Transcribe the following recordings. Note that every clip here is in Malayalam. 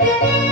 Música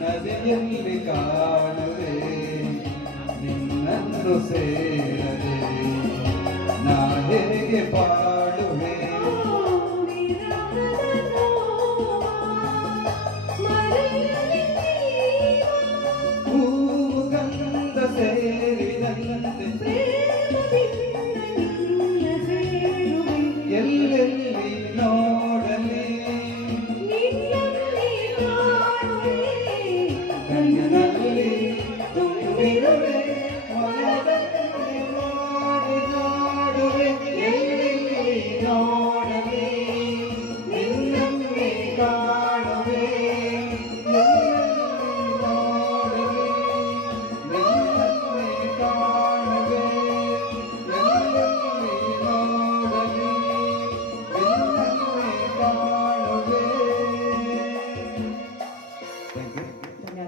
ನದಿಯಲ್ಲಿ ಕಾಣುವೆ ನಿನ್ನನ್ನು ಸೇರದೆ ನಾ ಹೇಗೆ ಪಾ